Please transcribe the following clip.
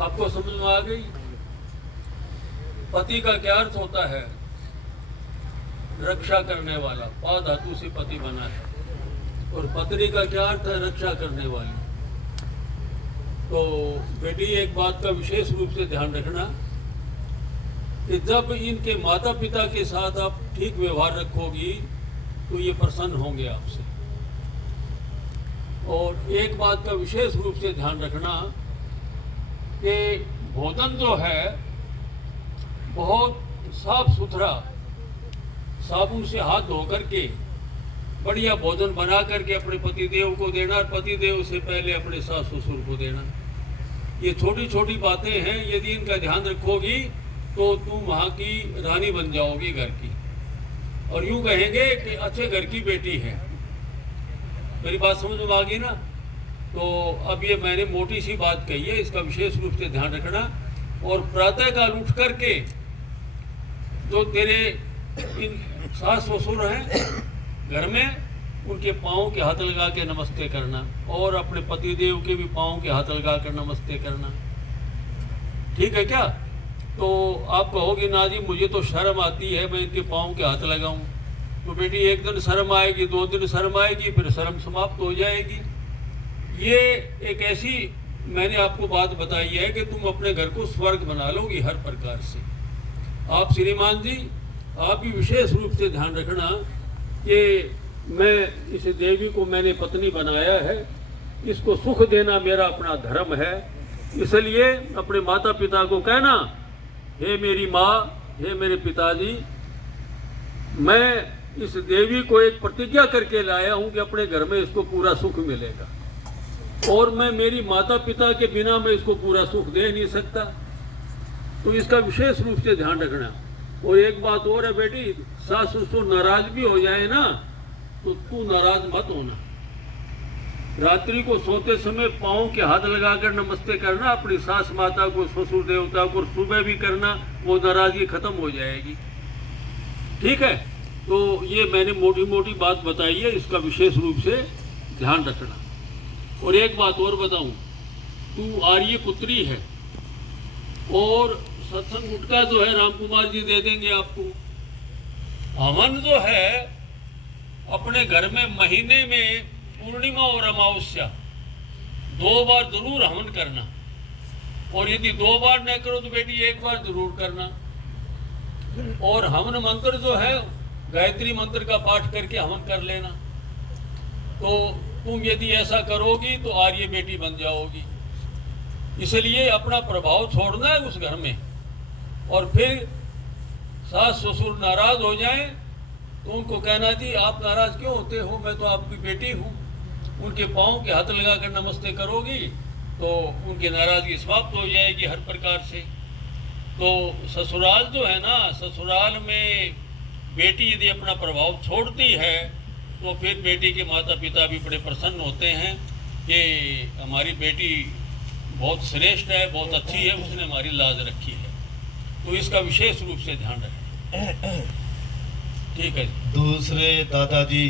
आपको समझ में आ गई? पति का क्या अर्थ होता है? रक्षा करने वाला। पा धातु से पति बना है। और पत्नी का क्या अर्थ है? रक्षा करने वाली। तो बेटी, एक बात का विशेष रूप से ध्यान रखना कि जब इनके माता पिता के साथ आप ठीक व्यवहार रखोगी तो ये प्रसन्न होंगे आपसे। और एक बात का विशेष रूप से ध्यान रखना कि भोजन जो है बहुत साफ सुथरा, साबुन से हाथ धो करके बढ़िया भोजन बना करके अपने पतिदेव को देना, और पतिदेव से पहले अपने सास ससुर को देना। ये छोटी छोटी बातें हैं, यदि इनका ध्यान रखोगी तो तुम वहाँ की रानी बन जाओगी घर की, और यूं कहेंगे कि अच्छे घर की बेटी है। मेरी बात समझ में आ गई ना? तो अब ये मैंने मोटी सी बात कही है, इसका विशेष रूप से ध्यान रखना। और प्रातःकाल उठ करके जो तेरे इन सास ससुर हैं घर में, उनके पाँव के हाथ लगा के नमस्ते करना, और अपने पतिदेव के भी पाँव के हाथ लगा कर नमस्ते करना। ठीक है क्या? तो आप कहोगे ना जी मुझे तो शर्म आती है, मैं इनके पाँव के हाथ लगाऊं। तो बेटी, एक दिन शर्म आएगी, 2 दिन शर्म आएगी, फिर शर्म समाप्त हो जाएगी। ये एक ऐसी मैंने आपको बात बताई है कि तुम अपने घर को स्वर्ग बना लोगी हर प्रकार से। आप श्रीमान जी, आप भी विशेष रूप से ध्यान रखना कि मैं इस देवी को मैंने पत्नी बनाया है, इसको सुख देना मेरा अपना धर्म है। इसलिए अपने माता पिता को कहना, हे मेरी माँ, हे मेरे पिताजी, मैं इस देवी को एक प्रतिज्ञा करके लाया हूँ कि अपने घर में इसको पूरा सुख मिलेगा, और मैं मेरी माता पिता के बिना मैं इसको पूरा सुख दे नहीं सकता। तो इसका विशेष रूप से ध्यान रखना। और एक बात और है बेटी, सास ससुर नाराज भी हो जाए ना तो तू नाराज मत होना। रात्रि को सोते समय पाँव के हाथ लगाकर नमस्ते करना अपनी सास माता को, ससुर देवता को, और सुबह भी करना, वो नाराजगी खत्म हो जाएगी। ठीक है? तो ये मैंने मोटी मोटी बात बताई है, इसका विशेष रूप से ध्यान रखना। और एक बात और बताऊं, तू आर्य पुत्री है, और सत्संग गुटका जो है राम कुमार जी दे देंगे आपको। हवन जो है अपने घर में महीने में पूर्णिमा और अमावस्या 2 बार जरूर हवन करना, और यदि 2 बार न करो तो बेटी 1 बार जरूर करना। और हवन मंत्र जो है गायत्री मंत्र का पाठ करके हवन कर लेना। तो तुम यदि ऐसा करोगी तो आर्य बेटी बन जाओगी। इसलिए अपना प्रभाव छोड़ना है उस घर में, और फिर सास ससुर नाराज हो जाएं तो उनको कहना, जी आप नाराज क्यों होते हो, मैं तो आपकी बेटी हूँ। उनके पाँव के हाथ लगाकर नमस्ते करोगी तो उनकी नाराजगी समाप्त हो जाएगी हर प्रकार से। तो ससुराल जो है ना, ससुराल में बेटी यदि अपना प्रभाव छोड़ती है तो फिर बेटी के माता पिता भी बड़े प्रसन्न होते हैं कि हमारी बेटी बहुत श्रेष्ठ है, बहुत अच्छी है, उसने हमारी लाज रखी है। तो इसका विशेष रूप से ध्यान रखें। ठीक है? दूसरे दादाजी